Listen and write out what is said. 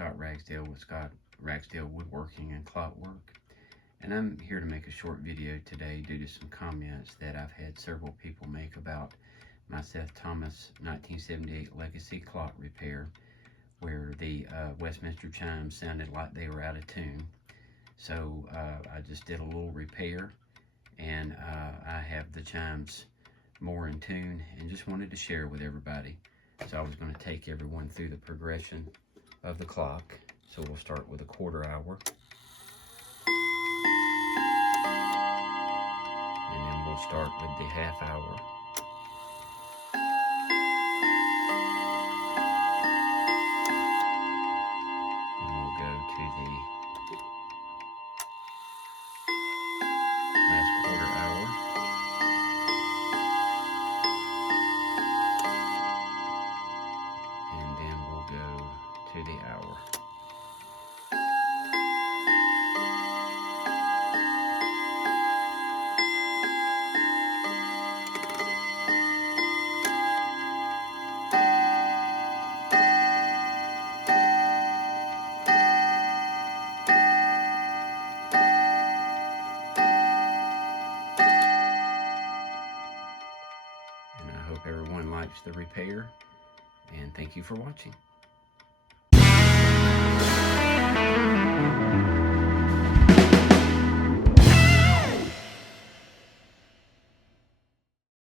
Scott Ragsdale with Scott Ragsdale Woodworking and Clockwork, and I'm here to make a short video today due to some comments that I've had several people make about my Seth Thomas 1978 Legacy clock repair, where the Westminster Chimes sounded like they were out of tune. So I just did a little repair, and I have the chimes more in tune, and just wanted to share with everybody. So I was going to take everyone through the progression of the clock. So we'll start with a quarter hour, and then we'll start with the half hour, and we'll go to the last quarter hour, and then we'll go to the hour. And I hope everyone likes the repair, and thank you for watching.